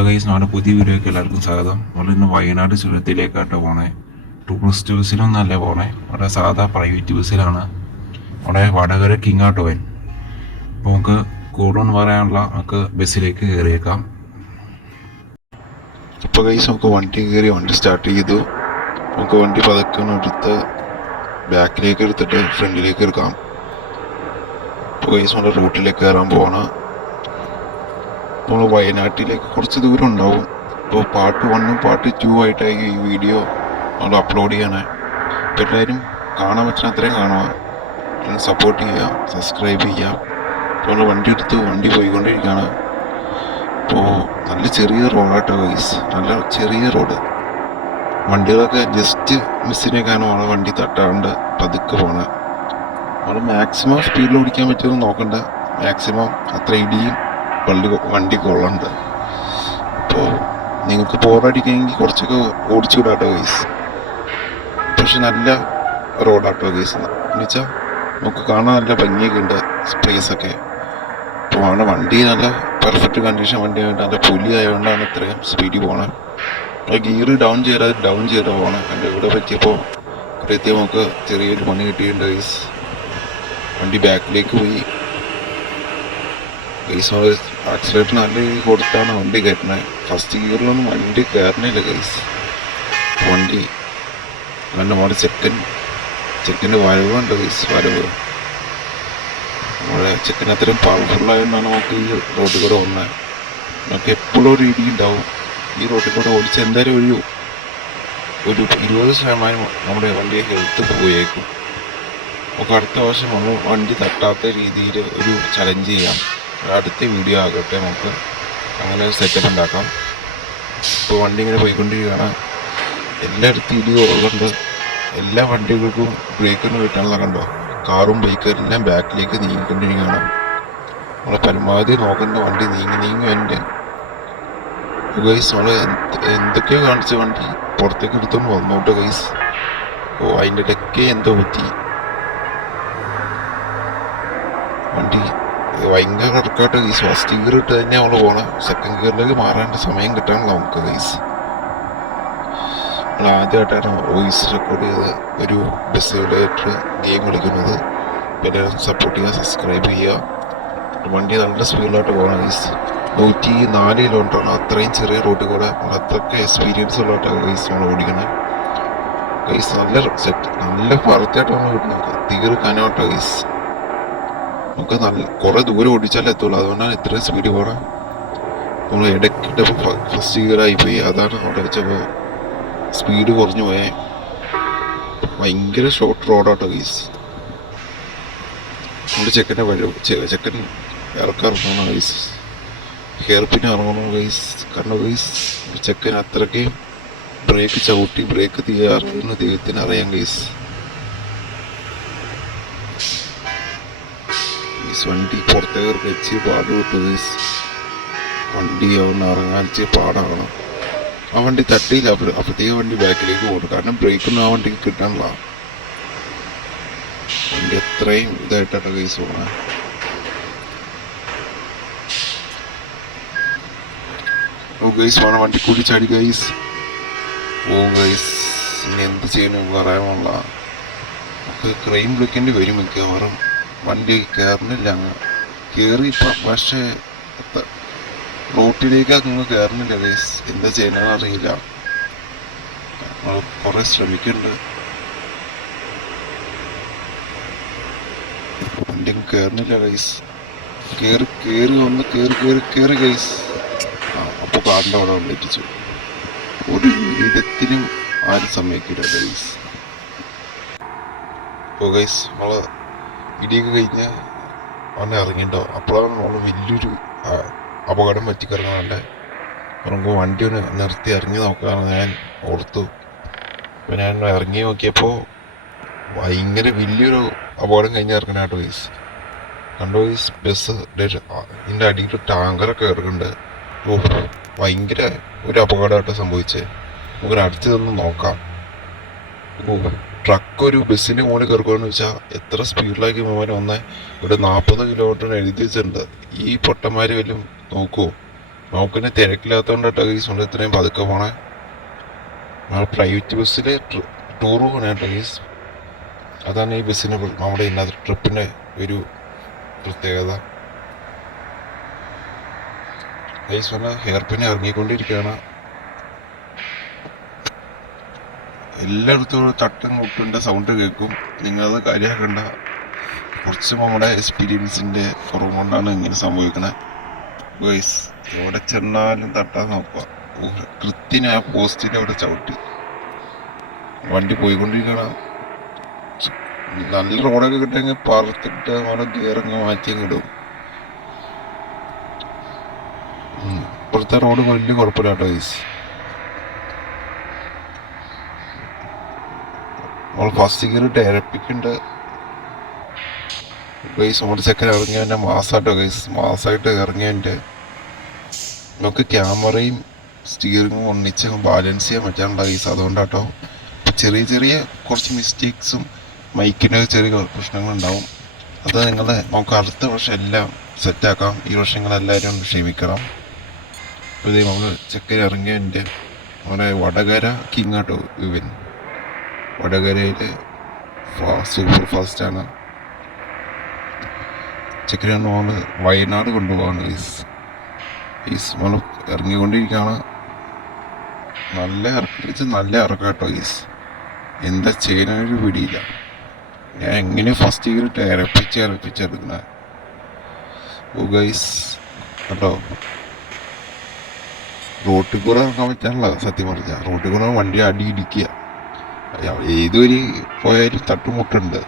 Hello guys നമ്മുടെ പുതിയ വീഡിയോയ്ക്ക് എല്ലാവർക്കും സ്വാഗതം. നമ്മൾ ഇന്ന് വയനാട് ചുരത്തിലേക്കാട്ടോ പോണേ. ടൂറിസ്റ്റ് ബസ്സിലൊന്നല്ല പോണേ. അവിടെ സാധാ പ്രൈവറ്റ് ബസ്സിലാണ് അവിടെ വടകര കിങ്ങാട്ട് പോയി അപ്പോൾ നമുക്ക് കൂടുതൽ പറയാനുള്ള നമുക്ക് ബസ്സിലേക്ക് കയറിയേക്കാം. ഇപ്പോൾ ഗൈസ് നമുക്ക് വണ്ടി കയറി വണ്ടി സ്റ്റാർട്ട് ചെയ്തു. നമുക്ക് വണ്ടി പതുക്കെ ഒന്ന് എടുത്ത് ബാക്കിലേക്ക് എടുത്തിട്ട് ഫ്രണ്ടിലേക്ക് എടുക്കാം. ഇപ്പോൾ ഗൈസ് നമ്മുടെ റൂട്ടിലേക്ക് കയറാൻ പോവാണ്. നമ്മൾ വയനാട്ടിലേക്ക് കുറച്ച് ദൂരം ഉണ്ടാവും. അപ്പോൾ പാർട്ട് വണ്ണും പാർട്ട് ടു ആയിട്ടായി ഈ വീഡിയോ നമ്മൾ അപ്ലോഡ് ചെയ്യണേ. അപ്പോൾ എല്ലാവരും കാണാൻ പറ്റുന്ന അത്രയും കാണുക. സപ്പോർട്ട് ചെയ്യുക സബ്സ്ക്രൈബ് ചെയ്യുക. ഇപ്പോൾ നമ്മൾ വണ്ടി എടുത്ത് വണ്ടി പോയിക്കൊണ്ടിരിക്കുകയാണ്. അപ്പോൾ നല്ല ചെറിയ റോഡാട്ടോ വൈസ് നല്ല ചെറിയ റോഡ് വണ്ടികളൊക്കെ ജസ്റ്റ് മിസ്സിനെ മിസ്സിനേക്കാണ് വണ്ടി തട്ടാണ്ട് പതുക്കെ പോകണം നമ്മൾ മാക്സിമം സ്പീഡിൽ ഓടിക്കാൻ പറ്റുമെന്ന് നോക്കണ്ട. മാക്സിമം അത്ര ഇടിയും വണ്ടി വണ്ടി കൊള്ളണ്ട്. അപ്പോൾ നിങ്ങൾക്ക് ബോറടിക്കണമെങ്കിൽ കുറച്ചൊക്കെ ഓടിച്ചുവിടാട്ടോ ഗൈസ് പക്ഷെ നല്ല റോഡാട്ടോ ഗൈസ് എന്ന് വെച്ചാൽ നമുക്ക് കാണാൻ നല്ല ഭംഗിയൊക്കെ ഉണ്ട് സ്പേസ് ഒക്കെ. അപ്പോൾ ആണ് വണ്ടി നല്ല പെർഫെക്റ്റ് കണ്ടീഷൻ വണ്ടി ആയതുകൊണ്ട് നല്ല പുലി ആയതുകൊണ്ടാണ് ഇത്രയും സ്പീഡിൽ പോണത് ഗിയർ ഡൗൺ ചെയ്താൽ ഡൗൺ ചെയ്താൽ പോകണം എന്റെ ഇവിടെ പറ്റിയപ്പോൾ കൃത്യം നമുക്ക് ചെറിയൊരു പണി കിട്ടിയിട്ടുണ്ട് ഗൈസ് വണ്ടി ബാക്കിലേക്ക് പോയി. ഗൈസ് ആക്സിലേറ്റർ നല്ല കൊടുത്താണ് വണ്ടി കയറ്റുന്നത് ഫസ്റ്റ് ഗിയറിലൊന്നും വണ്ടി കയറണില്ല ഗൈസ് വണ്ടി. നല്ല മോഡ് ചെക്കൻ. ചെക്കന്റെ വരവുണ്ട് ഗൈസ് വരവ്. നമ്മുടെ ചെക്കൻ അത്രയും പവർഫുള്ളായതുകൊണ്ടാണ് നമുക്ക് ഈ റോഡിൽ കൂടെ വന്നത് നമുക്ക് എപ്പോഴും ഒരു ഇടി ഉണ്ടാവും. ഈ റോഡിൽ കൂടെ ഓടിച്ച് എന്തായാലും ഒരു ഒരു ഇരുപത് ശതമാനം നമ്മുടെ വണ്ടിയെ ഹെൽത്ത് പോയേക്കും. നമുക്ക് അടുത്ത വർഷം നമ്മൾ വണ്ടി തട്ടാത്ത രീതിയിൽ ഒരു ചലഞ്ച് ചെയ്യാം. അടുത്ത വീഡിയോ ആകട്ടെ നമുക്ക്. അങ്ങനെ ഒരു സെറ്റപ്പ് ഉണ്ടാക്കാം. ഇപ്പോൾ വണ്ടി ഇങ്ങനെ പോയിക്കൊണ്ടിരിക്കുകയാണ്. എല്ലായിടത്തും ഇടി ഉള്ളുണ്ട് എല്ലാ വണ്ടികൾക്കും ബ്രേക്കൊന്നും കിട്ടാനുള്ള കണ്ടോ? കാറും ബൈക്കും എല്ലാം ബാക്കിലേക്ക് നീങ്ങിക്കൊണ്ടിരിക്കുകയാണ്. നമ്മൾ പരമാവധി നോക്കുന്ന വണ്ടി നീങ്ങി നീങ്ങി എന്റെ ഗൈസ് നമ്മൾ എന്തൊക്കെയോ കാണിച്ച വണ്ടി പുറത്തേക്ക് എടുത്തോണ്ട് വന്നോട്ടെ ഗൈസ് ഓ അതിന്റെ ഇടയ്ക്ക് എന്തോ പറ്റി. ഭയങ്കര കറക്കാട്ട് ഈ ഫസ്റ്റ് ഗിയർ ഇട്ട് തന്നെ നമ്മൾ പോകണം സെക്കൻഡ് ഗിയറിലേക്ക് മാറേണ്ട സമയം കിട്ടാനുള്ള നമുക്ക് ഗൈസ് നമ്മൾ ആദ്യമായിട്ടാണ് വോയിസ് റെക്കോർഡ് ചെയ്ത് ഒരു ബസ്സുകളായിട്ട് ഗെയിം കളിക്കുന്നത്. പിന്നെ സപ്പോർട്ട് ചെയ്യുക സബ്സ്ക്രൈബ് ചെയ്യുക. വണ്ടി നല്ല സ്പീഡിലായിട്ട് പോകണം ഗൈസ് നൂറ്റി നാല് കിലോമീറ്ററാണ് അത്രയും ചെറിയ റോട്ടിൽ കൂടെ നമ്മൾ അത്രയ്ക്ക് എക്സ്പീരിയൻസ് ഉള്ളതായിട്ടാണ് ഗൈസ് നമ്മൾ ഓടിക്കണത് ഗൈസ് നല്ല സെറ്റ് നല്ല പറത്തായിട്ടാണ് കിട്ടുന്നത് തീർ കനോട്ടോ ഗൈസ് നമുക്ക് നല്ല കുറേ ദൂരം ഓടിച്ചാലേ എത്തുള്ളൂ. അതുകൊണ്ടാണ് ഇത്രയും സ്പീഡ് പോകണം നമ്മൾ ഇടയ്ക്കിട്ട് ഫസ്റ്റ് ഗിയറായി പോയി. അതാണ് അവിടെ വെച്ചപ്പോൾ സ്പീഡ് കുറഞ്ഞു പോയേ. ഭയങ്കര ഷോർട്ട് റോഡാട്ടോ ഗീസ് നമ്മുടെ ചെക്കന്റെ വഴി ചെക്കൻ ഇറക്കാറുണ്ടോ ഗൈസ് ഹെയർ പിന്നെ ഇറങ്ങണോ ഗൈസ് കണ്ടോ ഗൈസ് ചെക്കൻ അത്രയ്ക്ക് ബ്രേക്ക് ചവിട്ടി ബ്രേക്ക് തീ അറിയുന്ന ദൈവത്തിന് അറിയാം ഗൈസ് ഗൈസ് വണ്ടി പുറത്തേക്ക് വെച്ച് പാട് വിട്ടു ഗൈസ് വണ്ടി ഒന്ന് ഇറങ്ങാൻ ഇച്ചിരി പാടാണ്. ആ വണ്ടി തട്ടിയില്ല. അപ്പോൾ അപ്പോഴത്തേക്ക് വണ്ടി ബാക്കിലേക്ക് പോകും കാരണം ബ്രേക്കൊന്നും ആ വണ്ടിക്ക് കിട്ടാനില്ല വണ്ടി എത്രയും ഇതായിട്ടാണ് ഗൈസ് പോകണേ ഓ ഗൈസ് വേണം. വണ്ടി കൂടി ചാടി ഗൈസ് ഓ ഗൈസ് ഇനി എന്ത് ചെയ്യണം പറയാനുള്ള. നമുക്ക് ക്രെയിം വിളിക്കേണ്ടി വരും മിക്കവാറും. വണ്ടി കയറുന്നില്ല അങ്ങ്. കയറി പക്ഷേ റോട്ടിലേക്ക് അങ്ങ് കയറുന്നില്ല ഗൈസ് എന്താ ചെയ്യണമെന്ന് അറിയില്ല. നമ്മൾ കുറേ ശ്രമിക്കുന്നുണ്ട്. വണ്ടി കയറുന്നില്ല ഗൈസ് കയറി കയറി വന്ന് കയറി കയറി കയറി ഗൈസ് ആ അപ്പോൾ കാറിന്റെ അവിടെ കൊണ്ടെത്തിച്ചു ഒരു വിധത്തിനും ആരും സമ്മതിക്കില്ല ഗൈസ് അപ്പോൾ ഗൈസ് നമ്മൾ ഇടിയൊക്കെ കഴിഞ്ഞ് അവനെ ഇറങ്ങിണ്ടോ അപ്പോഴാണ് നമ്മൾ വലിയൊരു അപകടം പറ്റിക്കിറങ്ങാണ്ട് നമുക്ക് വണ്ടി ഒന്ന് നിർത്തി ഇറങ്ങി നോക്കാമെന്ന് ഞാൻ ഓർത്തു. അപ്പോൾ ഞാൻ ഇറങ്ങി നോക്കിയപ്പോൾ ഭയങ്കര വലിയൊരു അപകടം കഴിഞ്ഞ് ഇറങ്ങണ കേട്ടോ കണ്ടോ ഗൈസ് ബസ് ഇതിന്റെ അടിയിൽ ടാങ്കറൊക്കെ ഇറങ്ങുന്നുണ്ട് ഭയങ്കര ഒരു അപകടമായിട്ട് സംഭവിച്ചേ നമുക്ക് അടുത്ത് നിന്ന് നോക്കാം. ഓ ട്രക്ക് ഒരു ബസ്സിന്റെ മുകളിൽ കയറുകയെന്ന് വെച്ചാൽ എത്ര സ്പീഡിലാക്കി മോൻ വന്നേ? ഇവിടെ നാൽപ്പത് കിലോമീറ്ററിന് എഴുതി വെച്ചിട്ടുണ്ട്. ഈ പൊട്ടന്മാർ വല്ലതും നോക്കുമോ നമുക്കിന്നെ തിരക്കില്ലാത്തതുകൊണ്ടാട്ടോ ഗൈസ് കൊണ്ട് ഇത്രയും പതുക്കെ പോണേ. നമ്മൾ പ്രൈവറ്റ് ബസ്സിൽ ടൂർ പോകണേ കേട്ടോ ഗൈസ് അതാണ് ഈ ബസ്സിന് നമ്മുടെ ഇന്നത്തെ ട്രിപ്പിന്റെ ഒരു പ്രത്യേകത. ഗൈസ് പറഞ്ഞാൽ ഹെയർ പിന്നെ ഇറങ്ങിക്കൊണ്ടിരിക്കുകയാണ്. എല്ലായിടത്തും തട്ടും മുട്ടിന്റെ സൗണ്ട് കേൾക്കും. നിങ്ങളത് കാര്യമാക്കണ്ട. കുറച്ച് നമ്മുടെ എക്സ്പീരിയൻസിന്റെ കുറവ് കൊണ്ടാണ് ഇങ്ങനെ സംഭവിക്കണത് ഗൈസ് എവിടെ ചെന്നാലും തട്ടാൻ നോക്കുക. കൃത്യം ആ പോസ്റ്റിന്റെ അവിടെ ചവിട്ടി. വണ്ടി പോയിക്കൊണ്ടിരിക്കണം നല്ല റോഡൊക്കെ കിട്ടുമെങ്കിൽ പറത്തിട്ട് നമ്മുടെ ഗിയറങ്ങ് മാറ്റി കിടും ഇപ്പോഴത്തെ റോഡ് വലിയ കുഴപ്പമില്ല കേട്ടോ ഗൈസ് നമ്മൾ ഫസ്റ്റ് ഗിയർ ടയറപ്പിക്കുന്നുണ്ട് ഗൈസ് നമ്മുടെ ചെക്കൻ ഇറങ്ങിയവന്റെ മാസമായിട്ടോ ഗൈസ് മാസമായിട്ട് ഇറങ്ങിയവന്റെ നമുക്ക് ക്യാമറയും സ്റ്റിയറിങ്ങും ഒന്നിച്ച് ബാലൻസ് ചെയ്യാൻ പറ്റാനുള്ള ഗൈസ് അതുകൊണ്ടാട്ടോ ചെറിയ ചെറിയ കുറച്ച് മിസ്റ്റേക്സും മൈക്കിന്റെ ചെറിയ പ്രശ്നങ്ങളുണ്ടാവും അത് നിങ്ങൾ നമുക്ക് അടുത്ത വർഷം എല്ലാം സെറ്റാക്കാം ഈ വർഷം നിങ്ങളെല്ലാവരും ഒന്ന് ക്ഷമിക്കണം. അപ്പോൾ ഇതേ നമ്മൾ ചെക്കൻ ഇറങ്ങിയതിന്റെ നമ്മുടെ വടകര കിങ് ആട്ടോ ഇവൻ. വടകരയിലെ സൂപ്പർ ഫാസ്റ്റാണ്. ചെക്കനാണ് നമ്മൾ വയനാട് കൊണ്ടുപോകാണ് ഈസ് ഈസ് നമ്മൾ ഇറങ്ങിക്കൊണ്ടിരിക്കുകയാണ്. നല്ല ഇറക്കി നല്ല ഇറക്കം കേട്ടോ ഈസ് എന്താ ചെയ്യാനൊരു പിടിയില്ല. ഞാൻ എങ്ങനെ ഫസ്റ്റ് ഇയർ ഇറപ്പിച്ച് ഇറപ്പിച്ചെടുക്കുന്നത് ഓ ഗൈസ് കേട്ടോ റോട്ടിൽ കൂടെ ഇറക്കാൻ പറ്റാനുള്ള സത്യം പറഞ്ഞാൽ റോട്ടിൽ കൂടെ വണ്ടി അടി ഇടിക്കുക. ഏതൊരു പോയാലും തട്ടുമുട്ടുണ്ട്.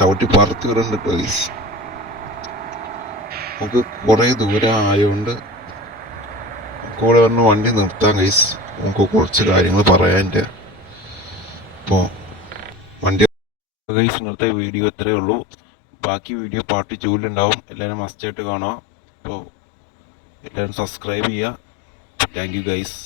ചവിട്ടി പറത്ത് കിടന്നിട്ട് ടോയ്സ് നമുക്ക് കുറേ ദൂരം ആയതുകൊണ്ട് കൂടെ പറഞ്ഞ വണ്ടി നിർത്താൻ കൈസ് നമുക്ക് കുറച്ച് കാര്യങ്ങൾ പറയാനുണ്ട് അപ്പോൾ വണ്ടി കൈസ് ഇന്നത്തെ വീഡിയോ ഇത്രയേ ഉള്ളൂ. ബാക്കി വീഡിയോ പാർട്ടി ചൂലുണ്ടാവും എല്ലാവരും മസ്റ്റായിട്ട് കാണാം അപ്പോൾ എല്ലാവരും സബ്സ്ക്രൈബ് ചെയ്യുക. Thank you guys